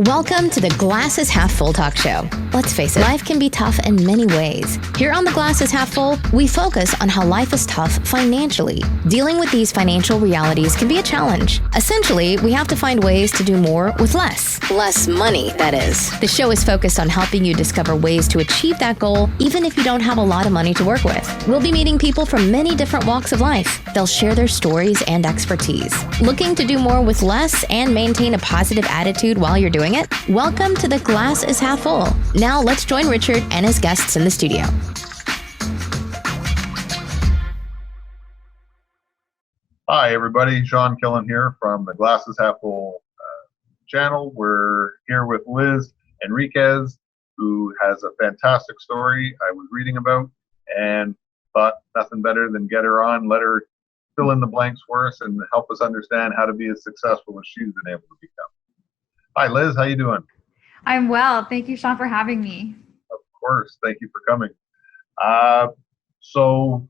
Welcome to the Glass is Half Full talk show. Let's face it, life can be tough in many ways. Here on the Glass is Half Full, we focus on how life is tough financially. Dealing with these financial realities can be a challenge. Essentially, we have to find ways to do more with less. Less money, that is. The show is focused on helping you discover ways to achieve that goal, even if you don't have a lot of money to work with. We'll be meeting people from many different walks of life. They'll share their stories and expertise. Looking to do more with less and maintain a positive attitude while you're doing it? Welcome to the Glass is Half Full. Now let's join Richard and his guests in the studio. Hi everybody, Sean Killen here from the Glass is Half Full channel. We're here with Liz Enriquez, who has a fantastic story I was reading about and thought nothing better than get her on, let her fill in the blanks for us and help us understand how to be as successful as she's been able to become. Hi, Liz. How you doing? I'm well. Thank you, Sean, for having me. Of course. Thank you for coming. So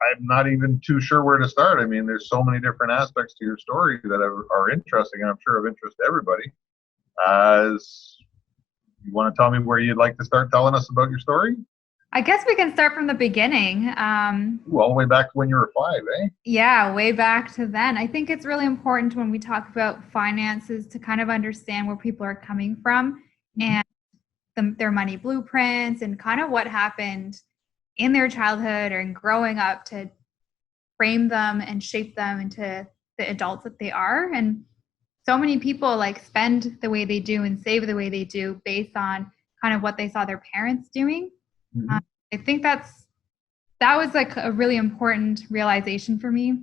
I'm not even too sure where to start. I mean, there's so many different aspects to your story that are interesting, and I'm sure of interest to everybody. You want to tell me where you'd like to start telling us about your story? I guess we can start from the beginning. All the way back to when you were 5, eh? Yeah, way back to then. I think it's really important when we talk about finances to kind of understand where people are coming from and their money blueprints and kind of what happened in their childhood or in growing up to frame them and shape them into the adults that they are. And so many people spend the way they do and save the way they do based on kind of what they saw their parents doing. Mm-hmm. I think that was a really important realization for me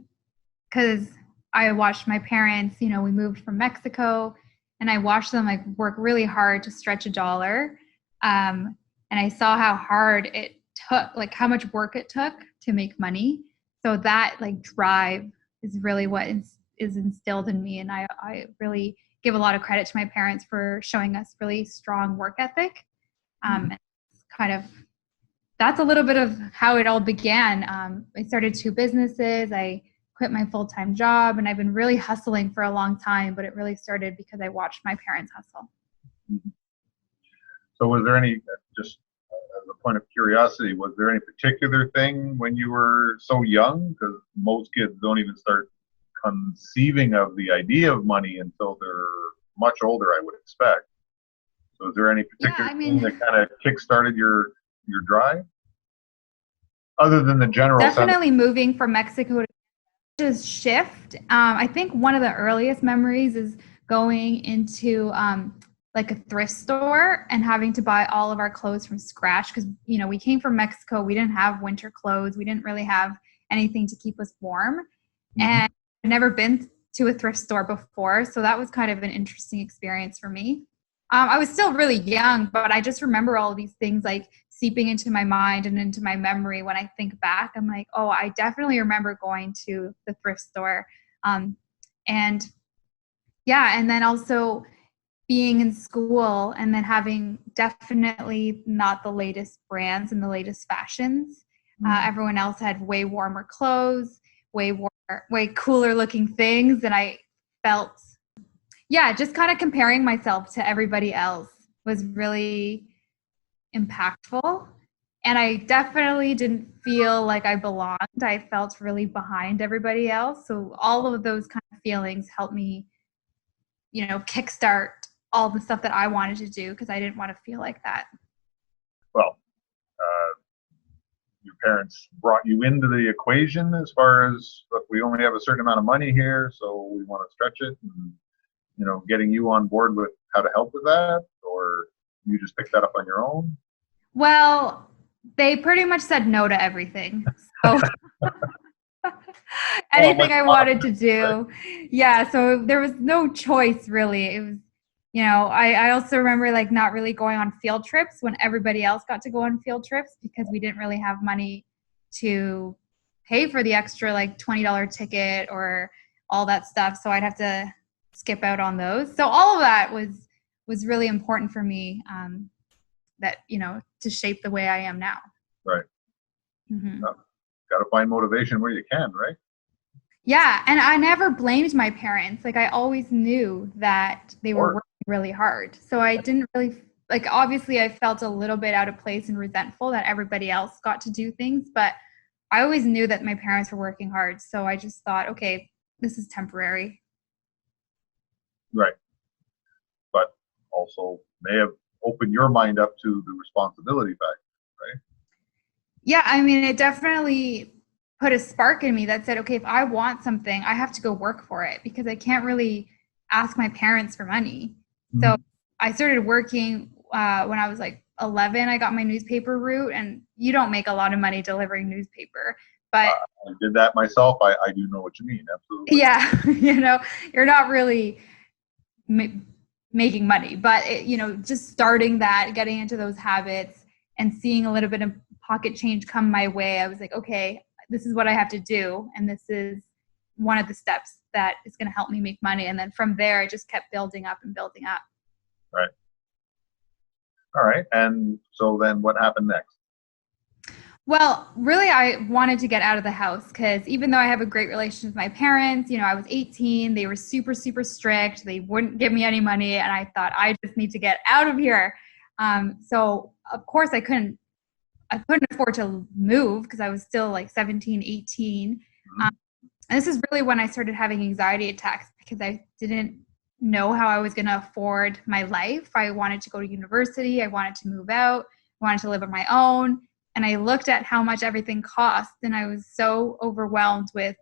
because I watched my parents, we moved from Mexico and I watched them work really hard to stretch a dollar. And I saw how hard it took, how much work it took to make money. So that drive is really what is instilled in me. And I really give a lot of credit to my parents for showing us really strong work ethic. And kind of that's a little bit of how it all began. I started 2 businesses. I quit my full-time job, and I've been really hustling for a long time, but it really started because I watched my parents hustle. So was there any, just as a point of curiosity, was there any particular thing when you were so young? Because most kids don't even start conceiving of the idea of money until they're much older, I would expect. So is there any particular thing that kind of kick-started your drive, other than the general definitely moving from Mexico to just shift. I think one of the earliest memories is going into a thrift store and having to buy all of our clothes from scratch because we came from Mexico. We didn't have winter clothes. We didn't really have anything to keep us warm. And I'd never been to a thrift store before, so that was kind of an interesting experience for me. I was still really young, but I just remember all of these things seeping into my mind and into my memory. When I think back, I'm like, oh, I definitely remember going to the thrift store. And then also being in school and then having definitely not the latest brands and the latest fashions. Everyone else had way warmer clothes, way cooler looking things. And I felt, just kind of comparing myself to everybody else was really impactful. And I definitely didn't feel like I belonged. I felt really behind everybody else. So all of those kind of feelings helped me, kickstart all the stuff that I wanted to do because I didn't want to feel like that. Well, your parents brought you into the equation as far as, look, we only have a certain amount of money here, so we want to stretch it, and getting you on board with how to help with that, or you just picked that up on your own? Well, they pretty much said no to everything. So anything I wanted to do. Yeah, so there was no choice really. It was, I also remember not really going on field trips when everybody else got to go on field trips because we didn't really have money to pay for the extra $20 ticket or all that stuff. So I'd have to skip out on those. So all of that was really important for me, that to shape the way I am now. Right. Got to find motivation where you can, right? Yeah, and I never blamed my parents. I always knew that they were working really hard. So I didn't really, like, obviously I felt a little bit out of place and resentful that everybody else got to do things, but I always knew that my parents were working hard. So I just thought, okay, this is temporary. Right. But also may have opened your mind up to the responsibility factor, right? Yeah, I mean, it definitely put a spark in me that said, okay, if I want something, I have to go work for it because I can't really ask my parents for money. So I started working when I was like 11. I got my newspaper route, and you don't make a lot of money delivering newspaper, but I did that myself. I do know what you mean. Absolutely. yeah, you're not really making money, but just starting that, getting into those habits and seeing a little bit of pocket change come my way, I was like, okay, this is what I have to do, and this is one of the steps that is going to help me make money. And then from there I just kept building up and building up. Right. All right. And so then what happened next? Well, really, I wanted to get out of the house because even though I have a great relationship with my parents, I was 18, they were super, super strict. They wouldn't give me any money. And I thought, I just need to get out of here. So of course I couldn't afford to move because I was still like 17, 18. And this is really when I started having anxiety attacks because I didn't know how I was going to afford my life. I wanted to go to university. I wanted to move out. I wanted to live on my own. And I looked at how much everything cost, and I was so overwhelmed with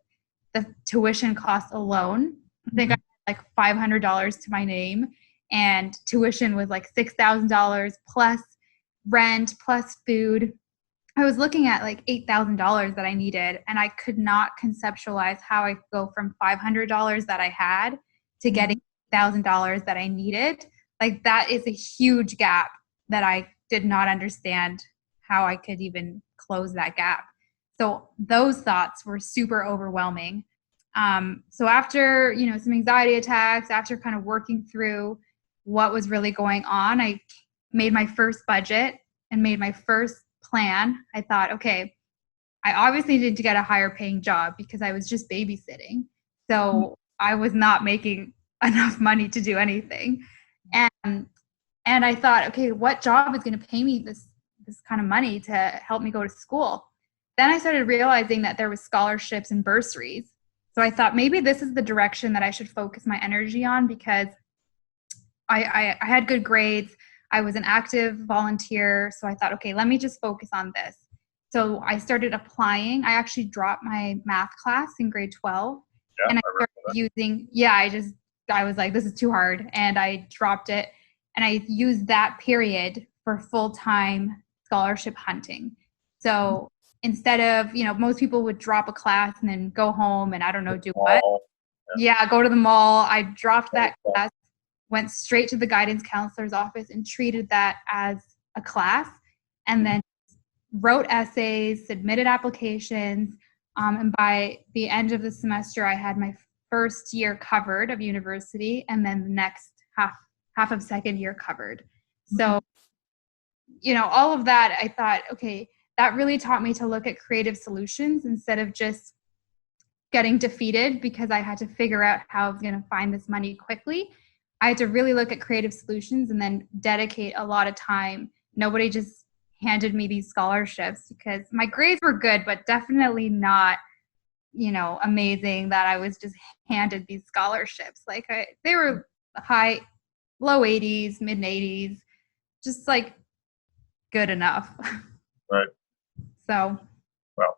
the tuition cost alone. I think I had like $500 to my name, and tuition was like $6,000 plus rent plus food. I was looking at like $8,000 that I needed, and I could not conceptualize how I could go from $500 that I had to getting $1,000 that I needed. Like, that is a huge gap that I did not understand how I could even close that gap. So those thoughts were super overwhelming. So after, some anxiety attacks, after kind of working through what was really going on, I made my first budget and made my first plan. I thought, okay, I obviously needed to get a higher paying job because I was just babysitting. So I was not making enough money to do anything. And I thought, okay, what job is going to pay me this kind of money to help me go to school? Then I started realizing that there was scholarships and bursaries. So I thought maybe this is the direction that I should focus my energy on because I had good grades. I was an active volunteer. So I thought, okay, let me just focus on this. So I started applying. I actually dropped my math class in grade 12. Yeah, and I started using, I was like, this is too hard. And I dropped it. And I used that period for full-time scholarship hunting. So instead of, most people would drop a class and then go home and I don't know, do what? Yeah, go to the mall. I dropped that class, went straight to the guidance counselor's office and treated that as a class, and then wrote essays, submitted applications. And by the end of the semester, I had my first year covered of university, and then the next half of second year covered. So, all of that, I thought, okay, that really taught me to look at creative solutions instead of just getting defeated because I had to figure out how I was going to find this money quickly. I had to really look at creative solutions and then dedicate a lot of time. Nobody just handed me these scholarships because my grades were good, but definitely not, amazing that I was just handed these scholarships. Like they were low 80s, mid 80s, just like good enough. Right. So. Well,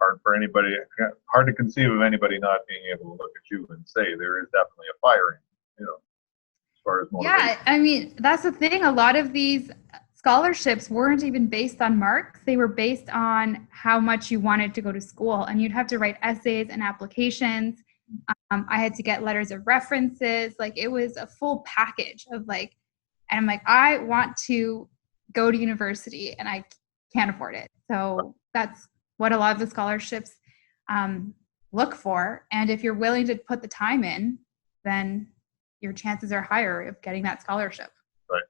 hard to conceive of anybody not being able to look at you and say there is definitely a firing, as far as motivation. Yeah, I mean, that's the thing. A lot of these scholarships weren't even based on marks. They were based on how much you wanted to go to school, and you'd have to write essays and applications. I had to get letters of references. Like, it was a full package of and I'm like, I want to go to university and I can't afford it. So that's what a lot of the scholarships look for. And if you're willing to put the time in, then your chances are higher of getting that scholarship. Right.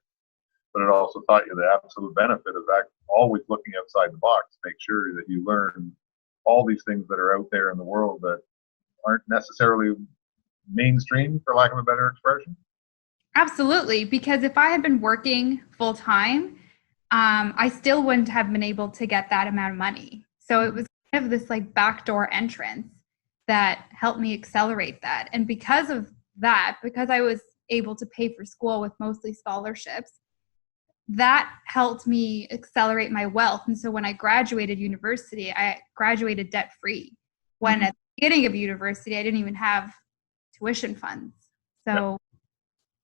But it also taught you the absolute benefit of always looking outside the box. Make sure that you learn all these things that are out there in the world that aren't necessarily mainstream, for lack of a better expression. Absolutely, because if I had been working full time, I still wouldn't have been able to get that amount of money. So it was kind of this like backdoor entrance that helped me accelerate that. And because of that, because I was able to pay for school with mostly scholarships, that helped me accelerate my wealth. And so when I graduated university, I graduated debt free. When at the beginning of university, I didn't even have tuition funds. So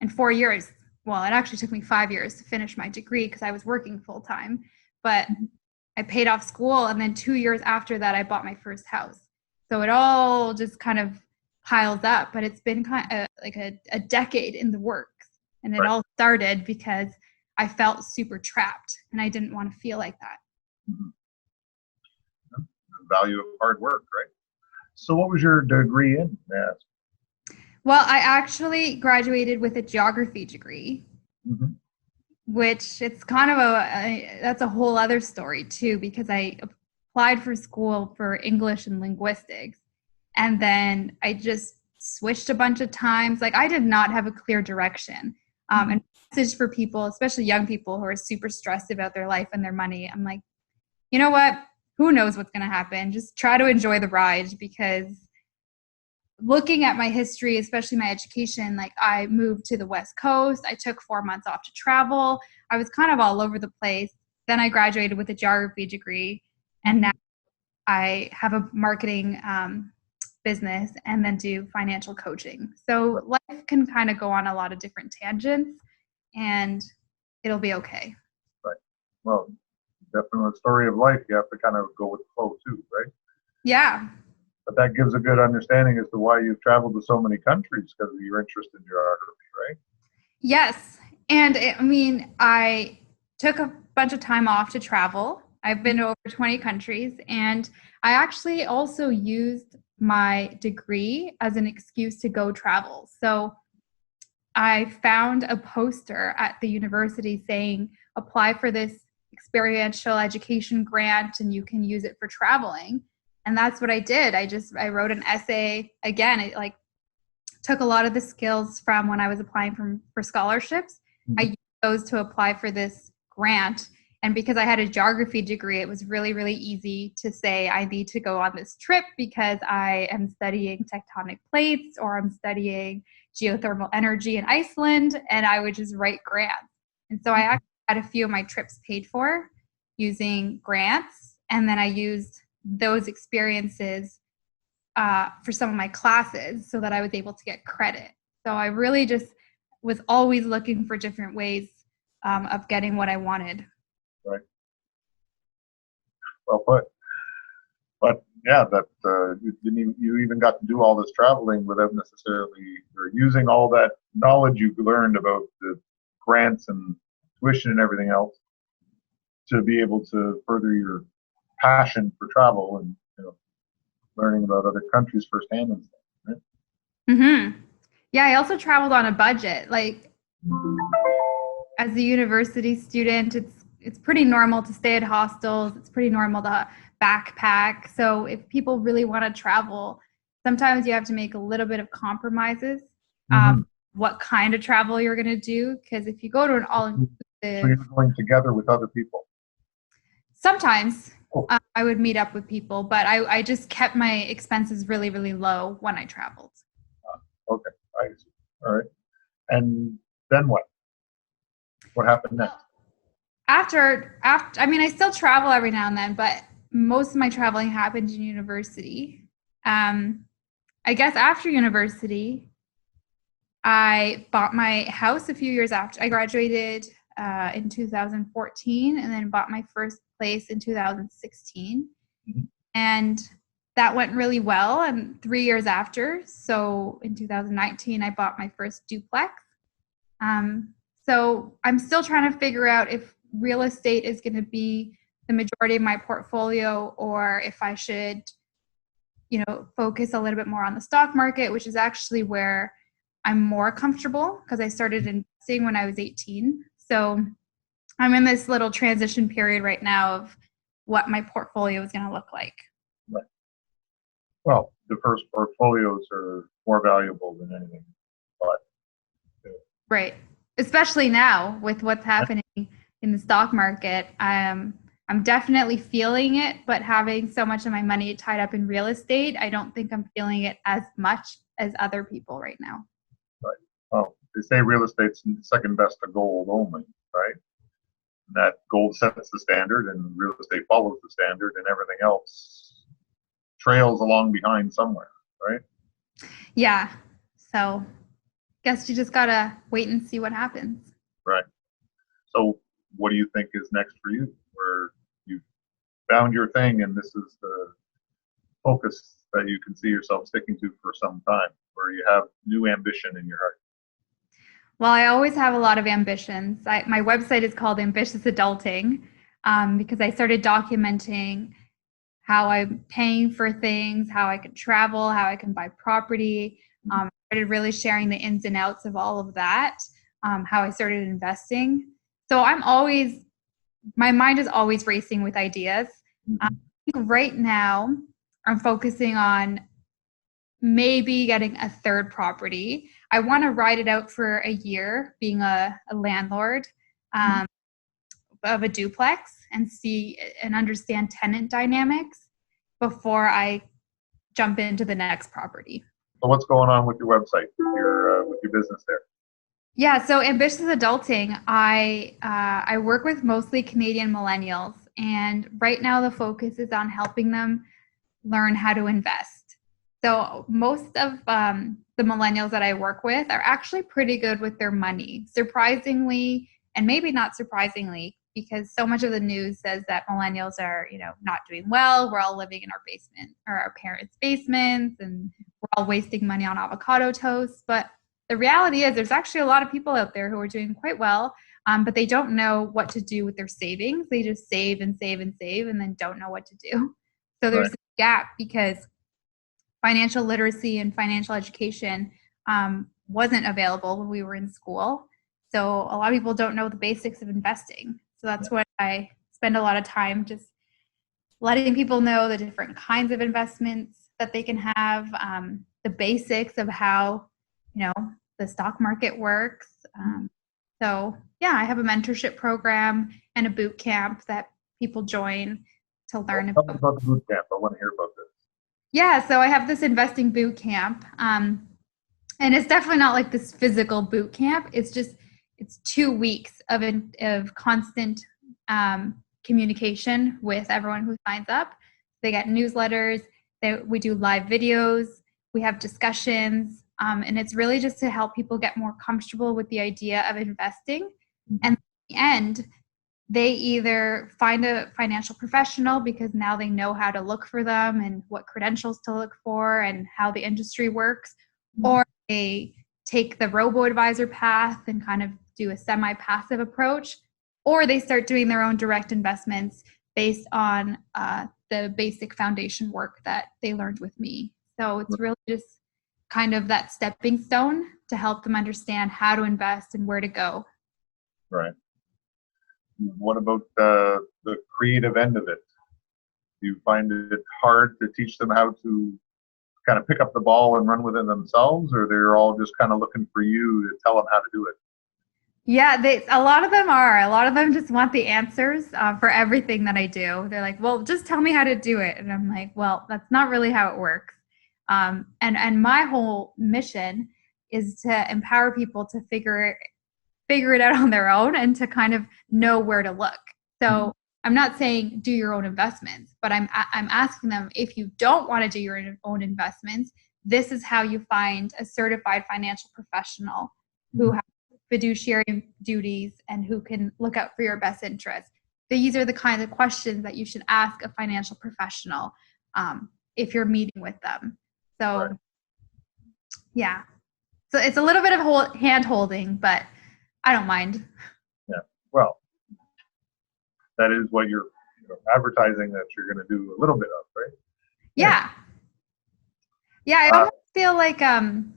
in 4 years, well, it actually took me 5 years to finish my degree because I was working full time, but I paid off school. And then 2 years after that, I bought my first house. So it all just kind of piles up, but it's been kind of like a decade in the works. And it all started because I felt super trapped and I didn't want to feel like that. The value of hard work, right? So what was your degree in? Yes. Well, I actually graduated with a geography degree, which it's kind of that's a whole other story too, because I applied for school for English and linguistics. And then I just switched a bunch of times. Like I did not have a clear direction. And message for people, especially young people who are super stressed about their life and their money. I'm like, you know what? Who knows what's going to happen? Just try to enjoy the ride, because looking at my history, especially my education, like I moved to the West Coast. I took 4 months off to travel. I was kind of all over the place. Then I graduated with a geography degree, and now I have a marketing business and then do financial coaching. So life can kind of go on a lot of different tangents, and it'll be okay. Right. Well, definitely the story of life, you have to kind of go with the flow too, right? Yeah. But that gives a good understanding as to why you've traveled to so many countries, because of your interest in geography, right? Yes. And I mean, I took a bunch of time off to travel. I've been to over 20 countries, and I actually also used my degree as an excuse to go travel. So I found a poster at the university saying, apply for this experiential education grant and you can use it for traveling. And that's what I did. I wrote an essay. Again, it like took a lot of the skills from when I was applying for scholarships. I used those to apply for this grant. And because I had a geography degree, it was really, really easy to say I need to go on this trip because I am studying tectonic plates or I'm studying geothermal energy in Iceland, and I would just write grants. And so I actually had a few of my trips paid for using grants. And then I used those experiences for some of my classes so that I was able to get credit. So I really just was always looking for different ways of getting what I wanted. Right. Well put. But yeah, that you even got to do all this traveling without necessarily, or using all that knowledge you learned about the grants and tuition and everything else to be able to further your passion for travel and learning about other countries firsthand and stuff. Right? Yeah, I also traveled on a budget. Like as a university student, it's pretty normal to stay at hostels. It's pretty normal to backpack. So if people really want to travel, sometimes you have to make a little bit of compromises. What kind of travel you're going to do? Because if you go to an all-inclusive, so you're going together with other people. Sometimes I would meet up with people, but I just kept my expenses really, really low when I traveled. Okay, I see. All right. And then what? What happened next? After, I mean, I still travel every now and then, but most of my traveling happened in university. I guess after university, I bought my house a few years after I graduated in 2014, and then bought my first place in 2016. And that went really well. And 3 years after, so in 2019, I bought my first duplex. So I'm still trying to figure out if real estate is going to be the majority of my portfolio, or if I should, focus a little bit more on the stock market, which is actually where I'm more comfortable because I started investing when I was 18. So I'm in this little transition period right now of what my portfolio is going to look like. Right. Well, diverse portfolios are more valuable than anything, but Right. Especially now with what's happening in the stock market. I'm definitely feeling it, but having so much of my money tied up in real estate, I don't think I'm feeling it as much as other people right now. Right. Well, they say real estate's second best to gold only, right? And that gold sets the standard, and real estate follows the standard, and everything else trails along behind somewhere, right? Yeah. So guess you just gotta wait and see what happens. Right. So what do you think is next for you? Where you found your thing and this is the focus that you can see yourself sticking to for some time, where you have new ambition in your heart? Well, I always have a lot of ambitions. My website is called Ambitious Adulting because I started documenting how I'm paying for things, how I can travel, how I can buy property. Started really sharing the ins and outs of all of that, how I started investing. So my mind is always racing with ideas. I think right now, I'm focusing on maybe getting a third property. I want to ride it out for a year being a landlord of a duplex and see and understand tenant dynamics before I jump into the next property. So what's going on with your website, with your business there? Yeah, so Ambitious Adulting, I work with mostly Canadian millennials, and right now the focus is on helping them learn how to invest. So most of the millennials that I work with are actually pretty good with their money, surprisingly, and maybe not surprisingly, because so much of the news says that millennials are, not doing well. We're all living in our basement or our parents' basements, and we're all wasting money on avocado toast. But the reality is there's actually a lot of people out there who are doing quite well, but they don't know what to do with their savings. They just save and save and save and then don't know what to do. So there's a gap because financial literacy and financial education wasn't available when we were in school. So a lot of people don't know the basics of investing. So that's what I spend a lot of time just letting people know the different kinds of investments that they can have, the basics of how, the stock market works. So yeah, I have a mentorship program and a boot camp that people join to learn about the boot camp. I want to hear about this. Yeah, so I have this investing boot camp. And it's definitely not like this physical boot camp. It's 2 weeks of constant communication with everyone who signs up. They get newsletters, we do live videos, we have discussions, and it's really just to help people get more comfortable with the idea of investing. And at the end, they either find a financial professional because now they know how to look for them and what credentials to look for and how the industry works, or they take the robo-advisor path and kind of do a semi-passive approach, or they start doing their own direct investments based on the basic foundation work that they learned with me. So it's really just kind of that stepping stone to help them understand how to invest and where to go. Right. What about the creative end of it? Do you find it hard to teach them how to kind of pick up the ball and run with it themselves, or they're all just kind of looking for you to tell them how to do it? Yeah, a lot of them just want the answers for everything that I do. They're like, well, just tell me how to do it. And I'm like, well, that's not really how it works. And my whole mission is to empower people to figure it out on their own and to kind of know where to look. So I'm not saying do your own investments, but I'm asking them, if you don't want to do your own investments, this is how you find a certified financial professional who has fiduciary duties and who can look out for your best interest. These are the kinds of questions that you should ask a financial professional if you're meeting with them. So yeah, so it's a little bit of hand holding, but I don't mind. Yeah, well, that is what you're advertising that you're going to do a little bit of, right? Yeah. I almost feel like I'm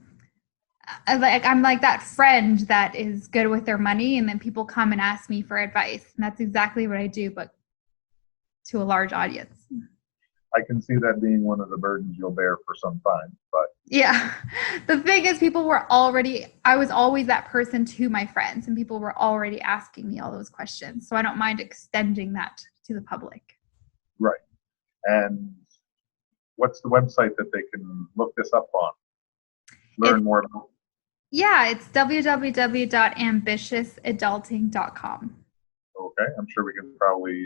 like that friend that is good with their money, and then people come and ask me for advice, and that's exactly what I do, but to a large audience. I can see that being one of the burdens you'll bear for some time, but Yeah. The thing is, I was always that person to my friends, and people were already asking me all those questions. So I don't mind extending that to the public. Right. And what's the website that they can look this up on? Learn more about. Yeah, it's www.ambitiousadulting.com. Okay, I'm sure we can probably,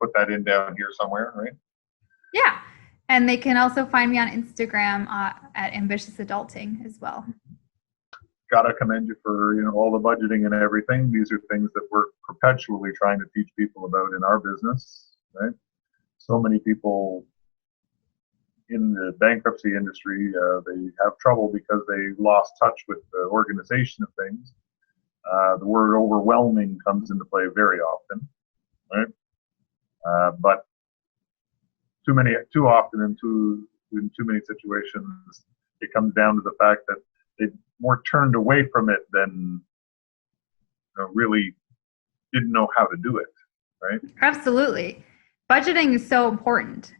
put that in down here somewhere, right? Yeah. And they can also find me on Instagram at ambitiousadulting as well. Gotta commend you for, all the budgeting and everything. These are things that we're perpetually trying to teach people about in our business, right? So many people in the bankruptcy industry, they have trouble because they lost touch with the organization of things. The word overwhelming comes into play very often, right? But too often in too many situations, it comes down to the fact that they more turned away from it than really didn't know how to do it, right? Absolutely. Budgeting is so important.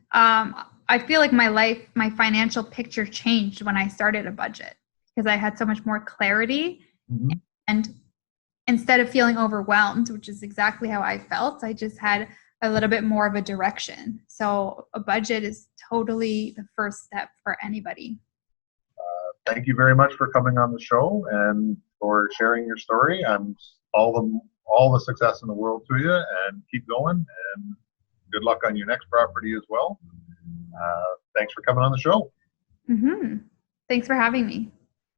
I feel like my financial picture changed when I started a budget because I had so much more clarity. Mm-hmm. And instead of feeling overwhelmed, which is exactly how I felt, I just had a little bit more of a direction. So a budget is totally the first step for anybody. Thank you very much for coming on the show and for sharing your story. I'm all the success in the world to you, and keep going, and good luck on your next property as well. Thanks for coming on the show. Mm-hmm. Thanks for having me.